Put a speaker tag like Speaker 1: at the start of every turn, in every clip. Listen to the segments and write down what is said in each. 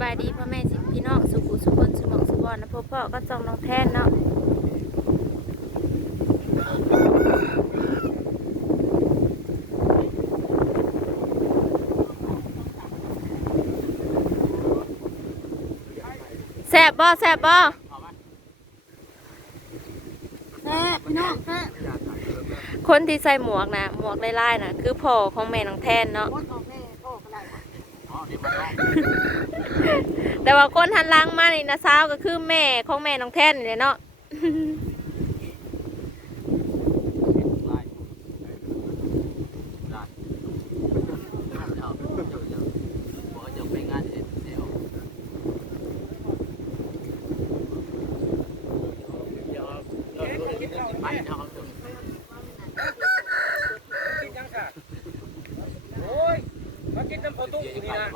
Speaker 1: บายดีพ่อแม่สิพี่น้องสุขุสุคนสมองสุบอนนะพ่อพ่อก็จองน้องแทนเนาะแซ่บบ่แซ่บบ่
Speaker 2: แซ่บพี่น้องแซ่บ
Speaker 1: คนที่ใส่หมวกนะหมวกลายๆนะคือพ่อของแม่น้องแทนเนาะ
Speaker 2: โคตรออกแน่โอ้ก็ได้ค่ะ
Speaker 1: แต่ว่าคนหันหลังมานี่นะสาวก็คือแม่ของแม่น้องแทนนี่แหละเนาะ
Speaker 3: โอ้ยมากินน้ำพอตุ้งอยู่นี่นะ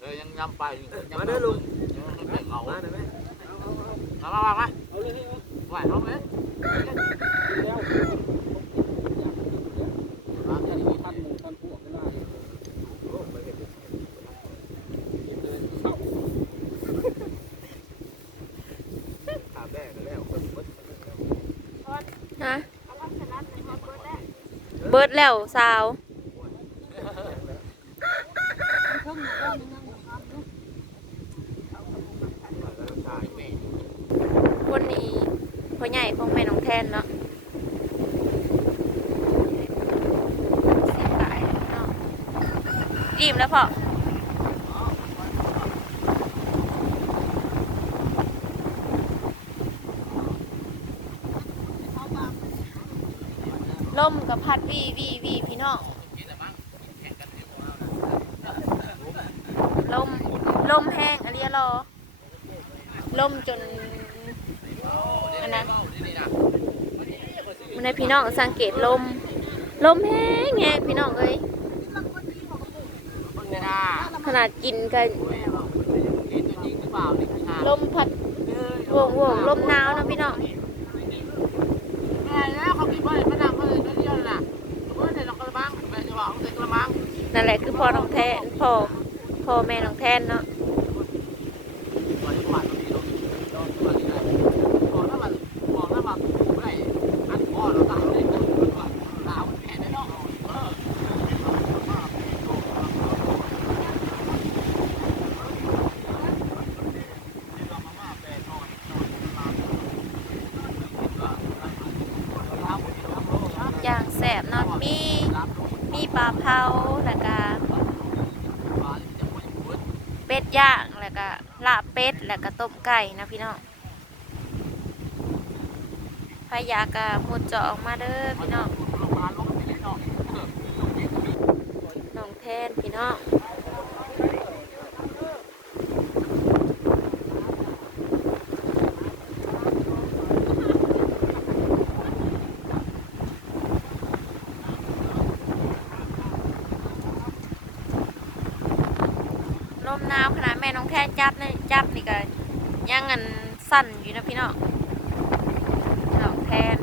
Speaker 4: เออ ยังยำไปยังมาเด้อลุงยังไม่เอามาได้ไหมมามามา
Speaker 3: เอาเลยให้เอา
Speaker 4: ไหวเอาไหม
Speaker 3: แล้วมาแค่นี้ทันหมูทันพวกไม่ได้กินเลยเข้า
Speaker 4: ถามแม่กันแล้วคนเบิด
Speaker 1: ฮะเบิดแล้วสาว
Speaker 2: เพิ่งมาก้อนนึงนั่งครับลูก
Speaker 4: ชายแม่
Speaker 1: คนนี้ พ่อใหญ่ของแม่น้องแทนเนาะเสียดายเนาะอิ่มแล้วพ่อล่มกับพัดวีวีวีพี่น้องลมลมแห้งอะไรรอลมจน นนั้นมันในพี่น้องสังเกตลม ลมแห้งแห้งพี่น้องเอ้ย
Speaker 4: มึงเนี่ยนะ
Speaker 1: ขนาดกินกัน
Speaker 4: กินตัวจริงหรือเปล่านี่คือชา
Speaker 1: ลมพัดวงวงลมหนาวนะพี่น้อง
Speaker 4: แม่แล้วเขากินไปมาดามเลยเดียวน่ะเมื่อเนี่ยเรากระมังแม่จะบอกเด็กกระมัง
Speaker 1: นั่นแหละคือพ่อน้องแทนพ่อพ่อแม่น้องแทนเนาะ
Speaker 4: ก่อนที่ผ่านมาดีเราเราตัวนี้ได้ก่อนถ้ามันบอกถ้ามันถูกได้อันพ่อเราตา ย่าลาวแค่ได้เนาะเอ
Speaker 1: ย่างแสบเนาะมี มีปลาเผาแล้วก็เป็ดย่างแล้วก็ลาเป็ดแล้วก็ต้มไก่นะพี่น้อง พายากะหมุดเจาะออกมาเด้อพี่น้องน้องแทนพี่น้องลมหนาวขนาดแม่น้องแทนจับนี่จับนี่ก็ยังงันสั่นอยู่นะพี่น้อง น้องแทน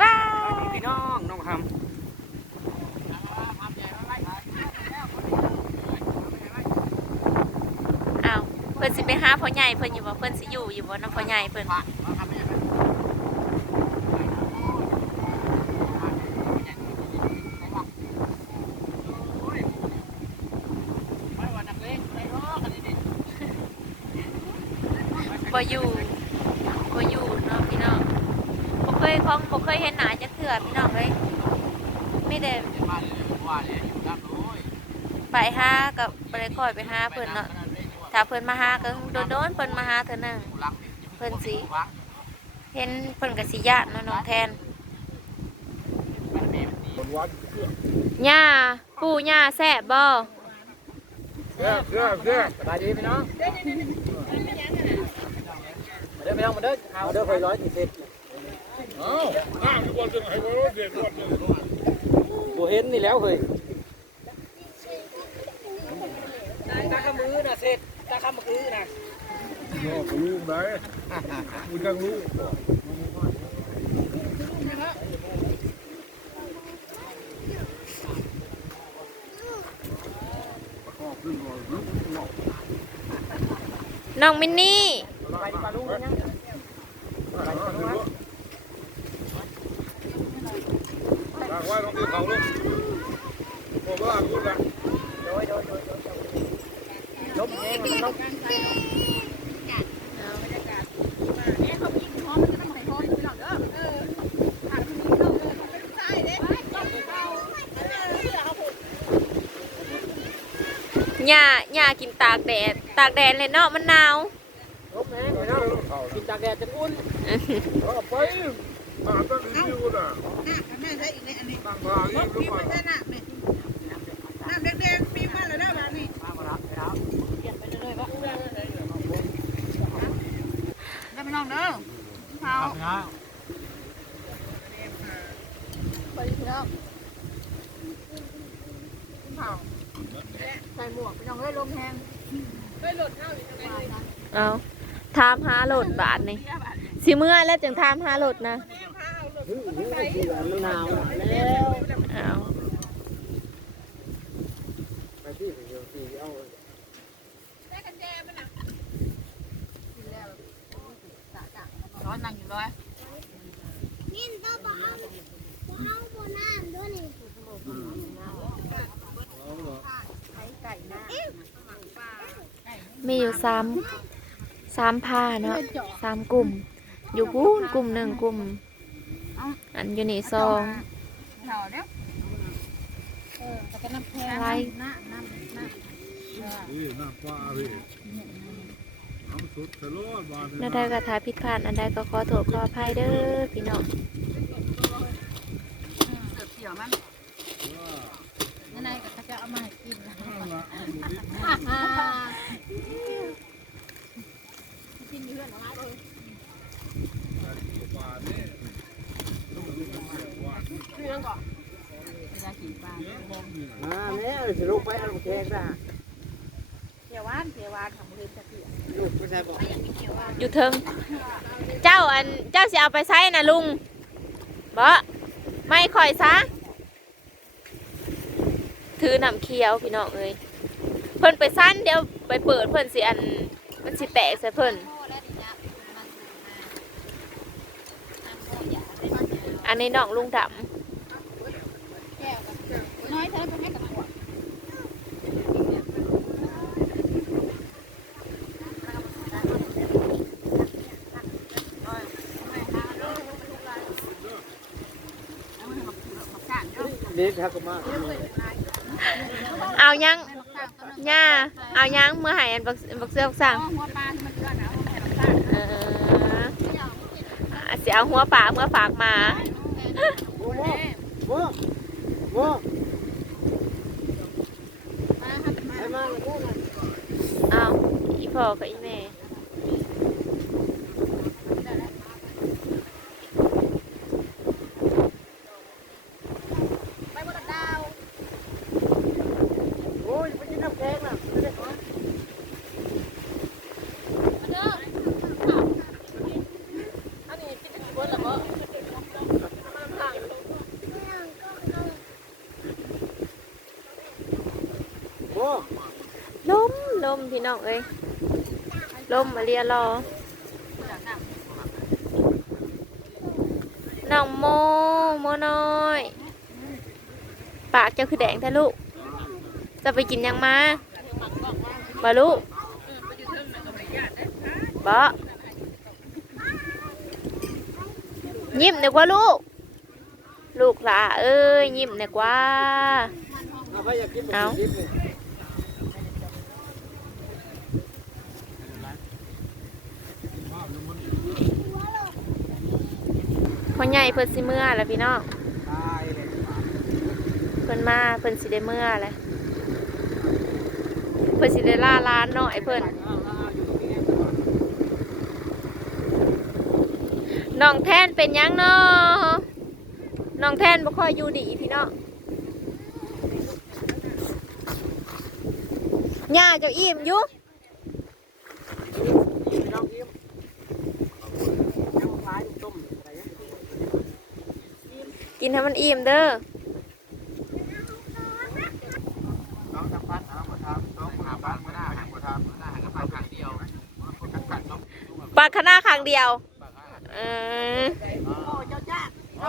Speaker 1: ว้าว
Speaker 3: พี่น้องน้องท
Speaker 1: อ้าวเพิ่นสิไปหาพ่อใหญ่เพิ่นอยู่บ่เพิ่นสิอยู่อยู่บ่น้ำพ่อใหญ่เพิ่น บ่อยู่บ่อยู่เนาะพี่น้องบ่เคยของบ่เคยเห็นหน้าจักเทื่อพี่น้องเอ้ยมีแต่ไปหากับบ่ได้ค่อยไปหาเพิ่นเนาะถ้าเพิ่นมาหาก็โดนๆเพิ่นมาหาเทื่อหนึงเพิ่นสิเห็นเพิ่นก็สิญาติเนาะน้องแทนย่าปู่ย่าแซ่บบ่ำ
Speaker 3: เสื้อเสื้อเสื้อสบายดีพี่น้องมาเด้อพี่น้องมาเด้อเอาเด้อไปร้อยสี่สิบบัเห็นนี่แล้วเฮ้ยตาขมือนะเสร็จตาขมือนะ
Speaker 5: ลูกไหนมึงยังลูก
Speaker 1: ส
Speaker 5: ขึ้นก่อนลุกหลอก
Speaker 1: น้องมินนี่
Speaker 3: ไปดีกว่าลุงกันยัง
Speaker 5: ไปดูว่าทางว่าต้องตีเขาลูกผมว่าพูดละ
Speaker 3: โดยโดยโดยโดยลบเน้องมันลบ
Speaker 1: หญ้าหญ้ากินตากแดด ตากแดดเลยเนาะมันหนาว
Speaker 3: ลบเองเลยเนาะกินจากแดดจนอุ่น
Speaker 5: เอาไปอ่านตั้งแต่อยู่น่ะ
Speaker 2: แม่ใช้อีกในอันนี้
Speaker 5: ตั้งทางอีกหรือ
Speaker 2: พี่
Speaker 5: เปล่า
Speaker 2: ไม่ใช่น้ำนี่น้ำแดงๆปีมาแล้วนะบ้านนี้
Speaker 4: มามารับแล้ว
Speaker 2: เปลี่ยนไปเรื่อยๆวะได้ไปน้องเด้อเท้า
Speaker 4: ครับนะ
Speaker 2: ไปพี่น้องเท้า ใส่หมวกไปน้องเอ้ยลมแห้ง
Speaker 1: เอาถามหาโหลดบาทนี่สิเมื่อแล้วจึงถามหาโหลดนะ
Speaker 3: มันหนาวแล้ว
Speaker 1: เอา
Speaker 3: ไปที่เดี๋ยวที่เอา
Speaker 2: ร้อนนั่งอยู่ร้อย
Speaker 1: มีอยู่สามสามผ้าเนาะสามกลุ่ม อยู่พูนกลุ่มหนึ่งกลุ่ม อันอยู่นี่สอง
Speaker 2: เท้าเด้อเออแล้วก็น้ำแข็ง
Speaker 1: อะไร
Speaker 2: น้ำน้ำน้ำ
Speaker 5: นี่น้ำปลาพี่น้ำสุดตลอดบ้าน
Speaker 1: นั่นได้กระทาผิดพลาดอันใดก็ขอโทษขออภัยเด้อพี่น้อง
Speaker 2: เสือเกี่ยวมันยังไงก็ จะเอามาให้กินกินเยอะกินเพื่อนออกมาเลย
Speaker 3: อ่าแม่สิลูกไปเอาแขกซะ
Speaker 2: เกี่ยววานเกี่ยววานของมือจะเกี่ยว
Speaker 3: ลูกผู้ชายบอก
Speaker 1: อยู่เทิงเจ้าอันเจ้าสิเอาไปใช้นะลุงบ่ไม่ค่อยซะ ถือน้ำเคี้ยวพี่น้องเอ้ยเพิ่นไปสั้นเดี๋ยวไปเปิดเพิ่นสิอันมันสิแตกใส่เพิ่นอันนี้น้องลุงด
Speaker 2: แก้วน้อยเธอไปให้กับขวด
Speaker 3: เด็กครับก็มาำ
Speaker 1: เอายังย่าเอายังเมื่อหายอันบักบักเสื้อบักสั่ง
Speaker 2: เกลือเส่
Speaker 1: เอออะสิเอาหัวปลาเมื่อฝากมา
Speaker 3: เอา
Speaker 1: อีพ่อกับอีแม่
Speaker 2: ไปบนดาว
Speaker 3: โอ้ยไปกินน้ำแข็งน่ะ
Speaker 2: อันนี้กินกี่คนละบ่
Speaker 3: โอ้
Speaker 1: ลมลมพี่น้องเอ้ยลมมาเรียรอน้องโมโมน้อย ปากเจ้าคือแดงแท้ลูก จะไปกินหยังมาบ่ลูกบ่ยิ้มหน่อยกว่าลูก ลูกหลาเอ้ยยิ้มหน่อยกว่า
Speaker 3: เอาไปอยากกินแบบนี้นี่
Speaker 1: พ่อ ใหญ่เพิ่นสิเมื่อแล้วพี่น้อง
Speaker 3: เพิ่
Speaker 1: นมาเพิ่นสิได้เมื่อแล้วเพิ่นสิได้ล่าร้านเนาะไอ้เพิ่นน้องแทนเป็นยังเนาะน้องแทนบ่ค่อยอยู่ดีพี่น้องย่าเจ้าอิ่มอยู่ กินให้มันอิ่มเด้อ
Speaker 5: ปัดขนา
Speaker 1: ข้างเดียวเอา
Speaker 4: จ้าเ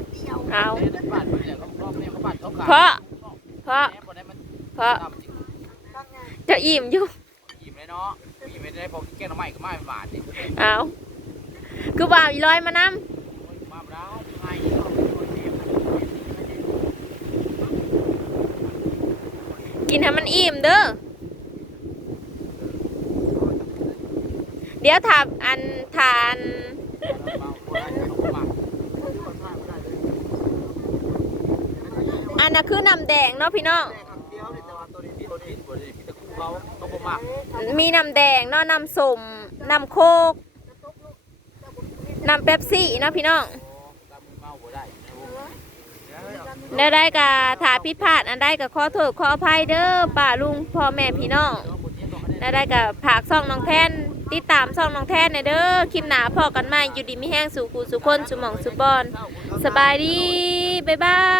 Speaker 4: งเดียว
Speaker 1: อา
Speaker 4: เพ
Speaker 1: ราะเพราะเพราะ
Speaker 4: จะ
Speaker 1: อิ่มอยู่
Speaker 4: อิ่มเลยเนาะอิ่มไม่ได้พอกแกงหน่อม่ก็ไม่หวานดิ
Speaker 1: เอาคือบาวอีร้อยมานำ กินให้มันอิ่มเด้อ เดี๋ยวถามอันทานอันน่ะคือน้ำแดงเนาะพี่น้อง
Speaker 4: มี
Speaker 1: น้ำแดงเนาะน้ำสมน้ำโคกน้ำเป๊ปซี่เนาะพี่น้อง
Speaker 4: ตามมือเมาบ่ได้
Speaker 1: ได้ได้กะถ้าผิดพลาดอันได้กะขอโทษขออภัยเด้อป้าลุงพ่อแม่พี่น้องได้ได้กะผากซ่องน้องแทนติดตามซ่องน้องแทนหน่ยเด้อคลิปหนาพอกันใหม่อยู่ดีมีแห้งสู่กูสู่คนสู่หมองสู่บอน สบายดีบ๊ายบาย